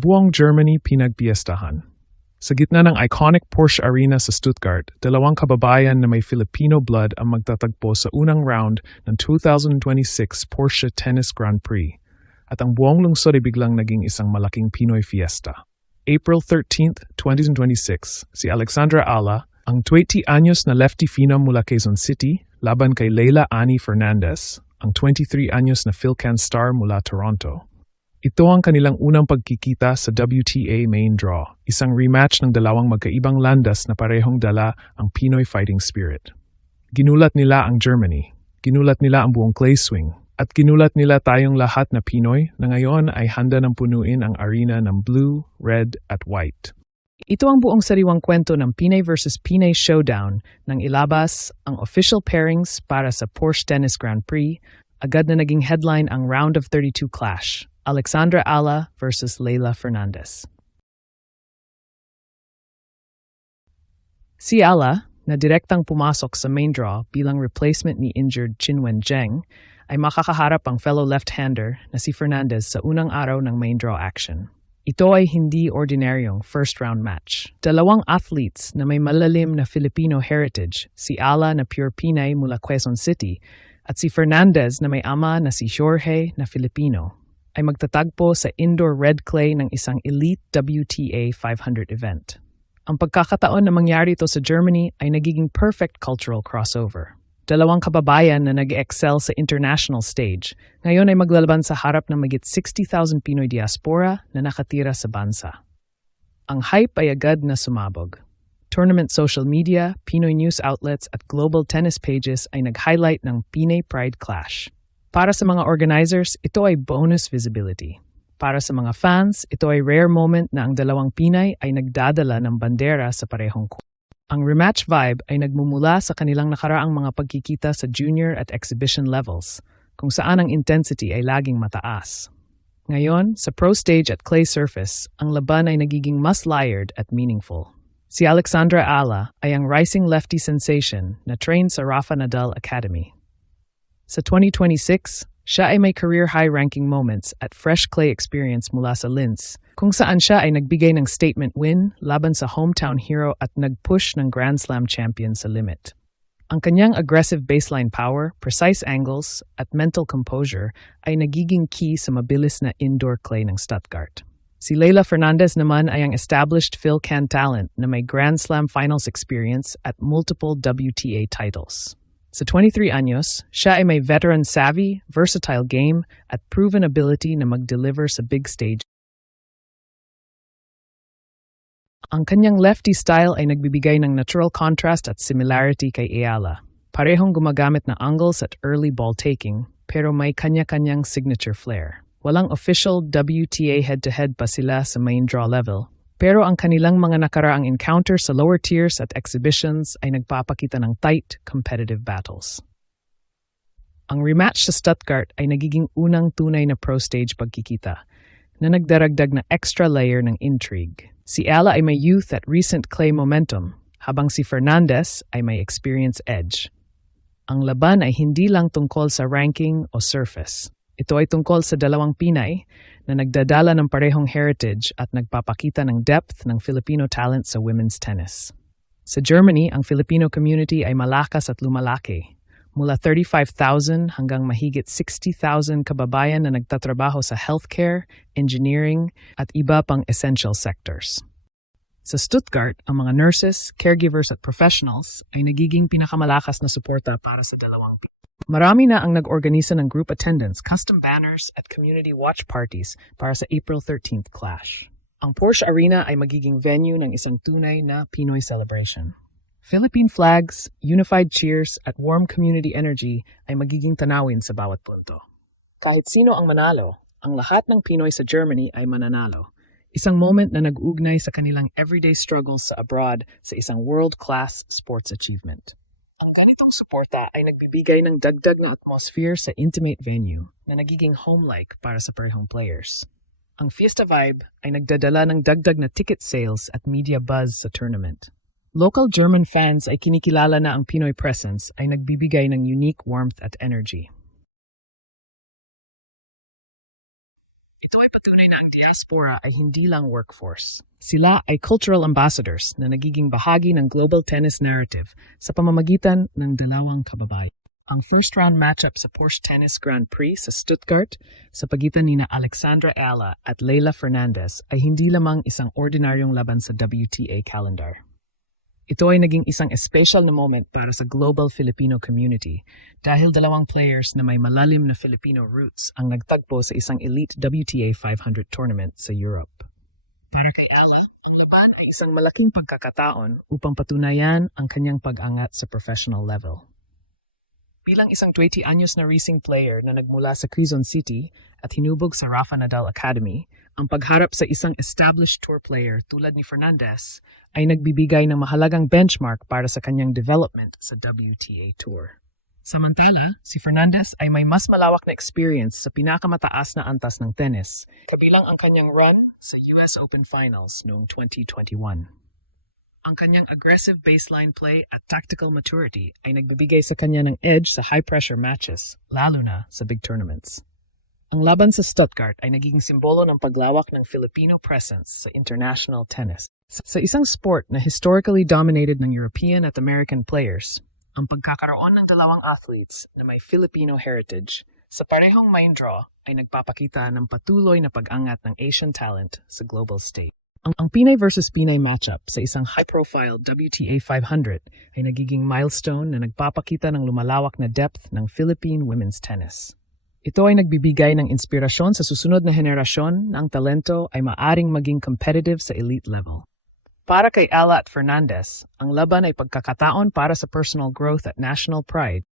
Buong Germany pinagpiestahan. Sa gitna ng iconic Porsche Arena sa Stuttgart, dalawang kababayan na may Filipino blood ang magtatagpo sa unang round ng 2026 Porsche Tennis Grand Prix. At ang buong lungsod ay biglang naging isang malaking Pinoy fiesta. April 13, 2026, si Alexandra Ala, ang 20 anyos na lefty phenom mula Quezon City, laban kay Leila Ani Fernandez, ang 23 anyos na Philcan star mula Toronto. Ito ang kanilang unang pagkikita sa WTA Main Draw, isang rematch ng dalawang magkaibang landas na parehong dala ang Pinoy fighting spirit. Ginulat nila ang Germany, ginulat nila ang buong clay swing, at ginulat nila tayong lahat na Pinoy na ngayon ay handa ng punuin ang arena ng blue, red at white. Ito ang buong sariwang kwento ng Pinay vs. Pinay Showdown nang ilabas ang official pairings para sa Porsche Tennis Grand Prix. Agad na naging headline ang Round of 32 clash, Alexandra Ala versus Leila Fernandez. Si Ala, na direktang pumasok sa main draw bilang replacement ni injured Chinwen Zheng, ay makakaharap ang fellow left-hander na si Fernandez sa unang araw ng main draw action. Ito ay hindi ordinaryong first-round match. Dalawang athletes na may malalim na Filipino heritage, si Ala na pure Pinay mula Quezon City at si Fernandez na may ama na si Jorge na Filipino, ay magtatagpo sa indoor red clay ng isang elite WTA 500 event. Ang pagkakataon na mangyari ito sa Germany ay nagiging perfect cultural crossover. Dalawang kababayan na nag-excel sa international stage, ngayon ay maglalaban sa harap ng magit 60,000 Pinoy diaspora na nakatira sa bansa. Ang hype ay agad na sumabog. Tournament social media, Pinoy news outlets at global tennis pages ay nag-highlight ng Pinay Pride Clash. Para sa mga organizers, ito ay bonus visibility. Para sa mga fans, ito ay rare moment na ang dalawang Pinay ay nagdadala ng bandera sa parehong court. Ang rematch vibe ay nagmumula sa kanilang nakaraang mga pagkikita sa junior at exhibition levels, kung saan ang intensity ay laging mataas. Ngayon, sa pro stage at clay surface, ang laban ay nagiging mas layered at meaningful. Si Alexandra Ala ay ang rising lefty sensation na trained sa Rafa Nadal Academy. Sa 2026, siya ay may career high-ranking moments at fresh clay experience mula sa Linz, kung saan siya ay nagbigay ng statement win laban sa hometown hero at nag-push ng Grand Slam champion sa limit. Ang kanyang aggressive baseline power, precise angles, at mental composure ay nagiging key sa mabilis na indoor clay ng Stuttgart. Si Leila Fernandez naman ay ang established Philcan talent na may Grand Slam finals experience at multiple WTA titles. Sa 23 anyos, siya ay may veteran savvy, versatile game, at proven ability na mag-deliver sa big stage. Ang kanyang lefty style ay nagbibigay ng natural contrast at similarity kay Ayala. Parehong gumagamit ng angles at early ball taking, pero may kanya-kanyang signature flair. Walang official WTA head-to-head pa sila sa main draw level, pero ang kanilang mga nakaraang encounter sa lower tiers at exhibitions ay nagpapakita ng tight, competitive battles. Ang rematch sa Stuttgart ay nagiging unang tunay na pro stage pagkikita na nagdaragdag na extra layer ng intrigue. Si Ala ay may youth at recent clay momentum, habang si Fernandez ay may experience edge. Ang laban ay hindi lang tungkol sa ranking o surface. Ito ay tungkol sa dalawang Pinay na nagdadala ng parehong heritage at nagpapakita ng depth ng Filipino talent sa women's tennis. Sa Germany, ang Filipino community ay malakas at lumalaki. Mula 35,000 hanggang mahigit 60,000 kababayan na nagtatrabaho sa healthcare, engineering, at iba pang essential sectors. Sa Stuttgart, ang mga nurses, caregivers at professionals ay nagiging pinakamalakas na suporta para sa dalawang Pinay. Marami na ang nag-organisa ng group attendance, custom banners at community watch parties para sa April 13th clash. Ang Porsche Arena ay magiging venue ng isang tunay na Pinoy celebration. Philippine flags, unified cheers at warm community energy ay magiging tanawin sa bawat punto. Kahit sino ang manalo, ang lahat ng Pinoy sa Germany ay mananalo. Isang moment na nag-ugnay sa kanilang everyday struggles sa abroad sa isang world-class sports achievement. Ang ganitong suporta ay nagbibigay ng dagdag na atmosphere sa intimate venue na nagiging home-like para sa parehong players. Ang fiesta vibe ay nagdadala ng dagdag na ticket sales at media buzz sa tournament. Local German fans ay kinikilala na ang Pinoy presence ay nagbibigay ng unique warmth at energy. Ito ay patunay na ang diaspora ay hindi lang workforce. Sila ay cultural ambassadors na nagiging bahagi ng global tennis narrative sa pamamagitan ng dalawang kababayan. Ang first-round matchup sa Porsche Tennis Grand Prix sa Stuttgart sa pagitan ni Alexandra Ayala at Leylah Fernandez ay hindi lamang isang ordinaryong laban sa WTA calendar. Ito ay naging isang special na moment para sa global Filipino community dahil dalawang players na may malalim na Filipino roots ang nagtagpo sa isang elite WTA 500 tournament sa Europe. Para kay Ayala, ang laban ay isang malaking pagkakataon upang patunayan ang kanyang pag-angat sa professional level. Bilang isang 20 anyos na racing player na nagmula sa Quezon City at hinubog sa Rafa Nadal Academy, ang pagharap sa isang established tour player tulad ni Fernandez ay nagbibigay ng mahalagang benchmark para sa kanyang development sa WTA Tour. Samantala, si Fernandez ay may mas malawak na experience sa pinakamataas na antas ng tennis, kabilang ang kanyang run sa US Open Finals noong 2021. Ang kanyang aggressive baseline play at tactical maturity ay nagbibigay sa kanya ng edge sa high-pressure matches, lalo na sa big tournaments. Ang laban sa Stuttgart ay nagiging simbolo ng paglawak ng Filipino presence sa international tennis. Sa isang sport na historically dominated ng European at American players, ang pagkakaroon ng dalawang athletes na may Filipino heritage sa parehong main draw ay nagpapakita ng patuloy na pag-angat ng Asian talent sa global stage. Ang Pinay versus Pinay matchup sa isang high-profile WTA 500 ay nagiging milestone na nagpapakita ng lumalawak na depth ng Philippine women's tennis. Ito ay nagbibigay ng inspirasyon sa susunod na henerasyon na ang talento ay maaring maging competitive sa elite level. Para kay Ayala at Fernandez, ang laban ay pagkakataon para sa personal growth at national pride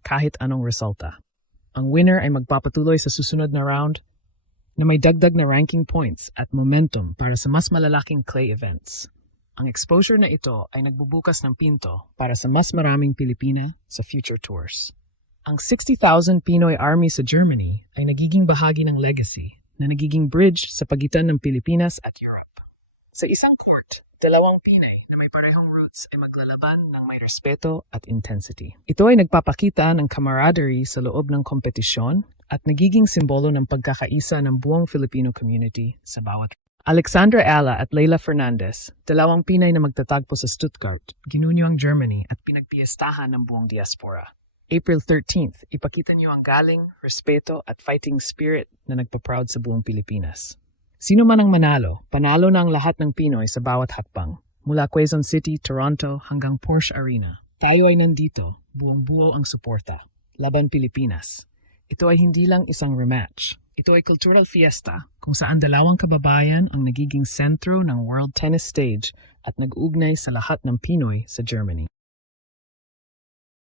kahit anong resulta. Ang winner ay magpapatuloy sa susunod na round na may dagdag na ranking points at momentum para sa mas malalaking clay events. Ang exposure na ito ay nagbubukas ng pinto para sa mas maraming Pilipina sa future tours. Ang 60,000 Pinoy Army sa Germany ay nagiging bahagi ng legacy na nagiging bridge sa pagitan ng Pilipinas at Europe. Sa isang court, dalawang Pinay na may parehong roots ay maglalaban ng may respeto at intensity. Ito ay nagpapakita ng camaraderie sa loob ng kompetisyon at nagiging simbolo ng pagkakaisa ng buong Filipino community sa bawat. Alexandra Ayala at Leylah Fernandez, dalawang Pinay na magtatagpo sa Stuttgart, ginunyo ang Germany at pinagpiestahan ng buong diaspora. April 13th, ipakita niyo ang galing, respeto at fighting spirit na nagpaproud sa buong Pilipinas. Sino man ang manalo, panalo na ang lahat ng Pinoy sa bawat hakbang. Mula Quezon City, Toronto hanggang Porsche Arena. Tayo ay nandito, buong-buo ang suporta. Laban Pilipinas. Ito ay hindi lang isang rematch. Ito ay cultural fiesta kung saan dalawang kababayan ang nagiging sentro ng world tennis stage at nag-ugnay sa lahat ng Pinoy sa Germany.